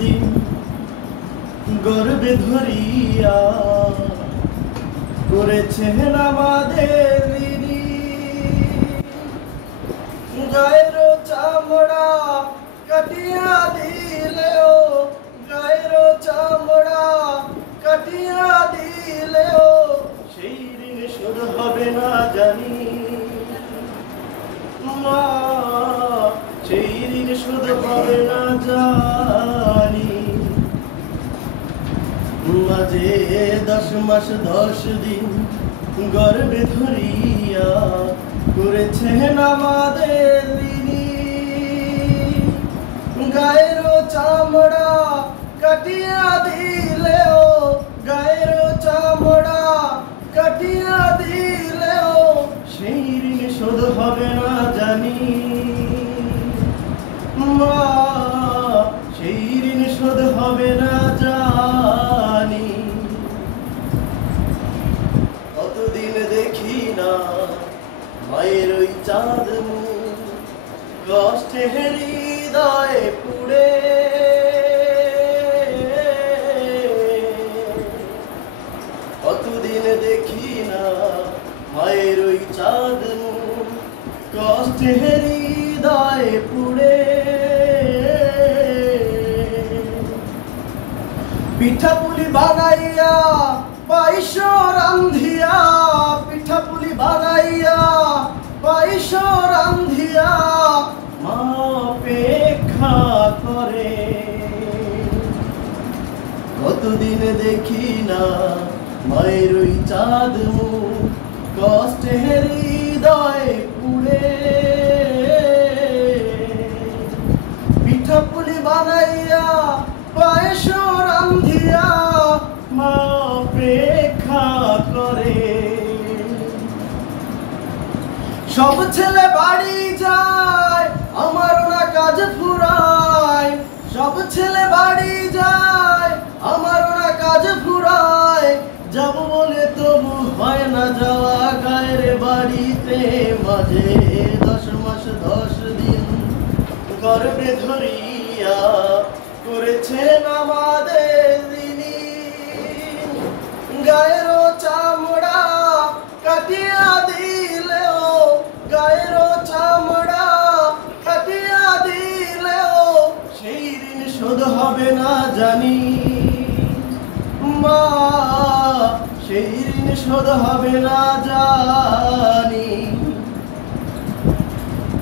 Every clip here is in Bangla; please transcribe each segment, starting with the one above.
দিন গর্বে ধরিয়া করেছেন আমাদের ঋণী। গায়ের চামড়া কাটিয়া দিলেও, গায়ের চামড়া কাটিয়া দিলেও সেই ঋণ শোধ হবে না জানি। মা, সেই ঋণ শোধ হবে না জানি। মাঝে 10 মাস 10 দিন গর্বে ধরিয়া করেছেন আমাদের ঋণী। গায়ের চামড়া কাটিয়া দিলেও, গায়ের চামড়া কাটিয়া দিলেও সেই ঋণ শোধ হবে না জানি। মা, সেই ঋণ শোধ হবে না জানি। কতদিন দেখি না মায়ের ওই চাঁদ মুখ, কষ্টে হৃদয়ে পুড়ে। কতদিন দেখি না মায়ের ওই চাঁদ মুখ, কষ্টে হৃদয়ে পুড়ে। পিঠাপুলি বানাইয়া পাইস রান্ধিয়া, পিঠাপুলি বানাইয়া পাইস রান্ধিয়া মা অপেক্ষা করে। কতদিন দেখি না মায়ের ওই চাঁদ মুখ, কষ্টে হৃদয়ে পুড়ে। পিঠাপুলি বানাইয়া পায়েস রান্ধিয়া মা অপেক্ষা করে। সব ছেলে বাড়ি যায় আমার না কাজ ফুরায়, সব ছেলে বাড়ি যায় আমার না কাজ ফুরায়। যাব বলে তবু হয় না যাওয়া গায়ের বাড়িতে। মাঝে 10 মাস 10 দিন গর্বে ধরিয়া করেছেন আমাদের ঋণী। গায়ের চামড়া কাটিয়া দিলেও, গায়ের চামড়া কাটিয়া দিলেও সেই ঋণ শোধ হবে না জানি। মা, সেই ঋণ শোধ হবে না জানি।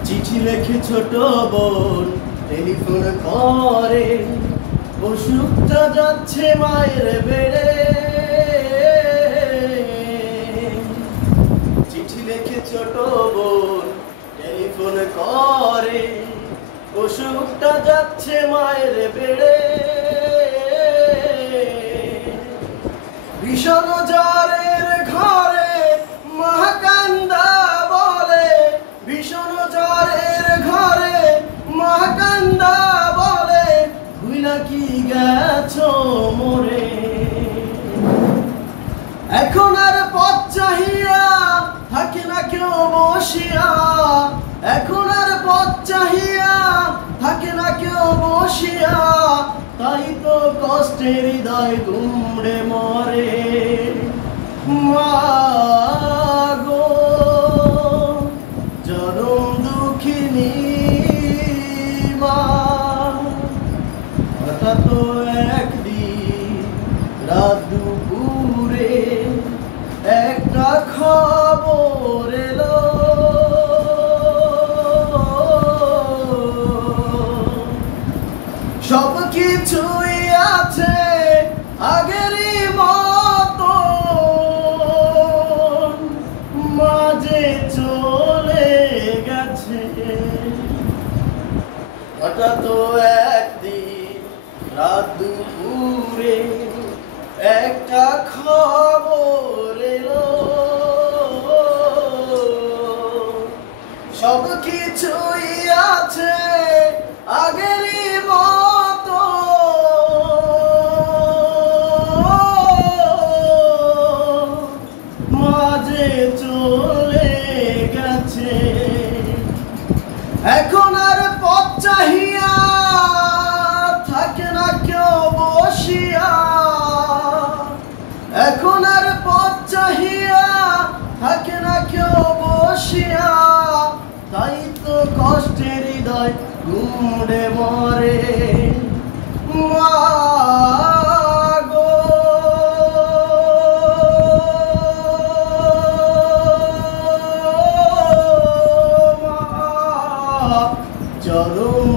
চিঠি লেখে ছোট বোন টেলিফোন করে, অসুখটা যাচ্ছে মায়ের বেড়ে। চিঠি লেখে ছোট বোন টেলিফোন করে, অসুখটা যাচ্ছে মায়ের বেড়ে। ভীষণ জ্বরের ঘরে মা কান্দা বলে, ভীষণ জ্বরের ঘরে মা কান্দা বলে, ভুইলা কি গেছো মোরে। এখন আর পথ চাহিয়া থাকে না কেউ বসিয়া, এখন আর পথ চাহিয়া থাকে না কেউ বসিয়া। তাই তো কষ্টে হৃদয় দুমড়ে মরে। মা গো, জনম দুঃখিনী মা, হঠাৎ একদিন রাত দুপুরে একটা খবর এলো। সব কিছুই আছে আগেরই মতো, মাঝে চলে গেছে। হঠাৎ একদিন রাত দুপুরে একটা খবর এলো। সব কিছুই আছে আগেরই মতো, কেউ বসিয়া, তাই তো কষ্টের হৃদয় গুমড়ে মরে। মা গো, মা, চরম